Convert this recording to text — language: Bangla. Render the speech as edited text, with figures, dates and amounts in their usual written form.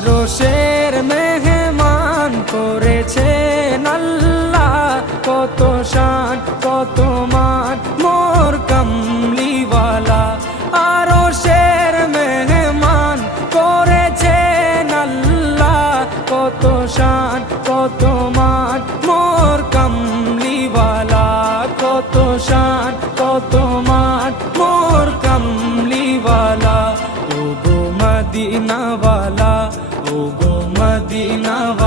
আরশের মেহমান করেছেন আল্লাহ, কত শান কত মান মোর কামলিওয়ালা। আরশের মেহমান করেছেন আল্লাহ, কত শান কত মান মোর কামলিওয়ালা, কত শান কত মান মোর কামলিওয়ালা। ও গো মদিনাওয়ালা, ও গো মদিনাওয়ালা।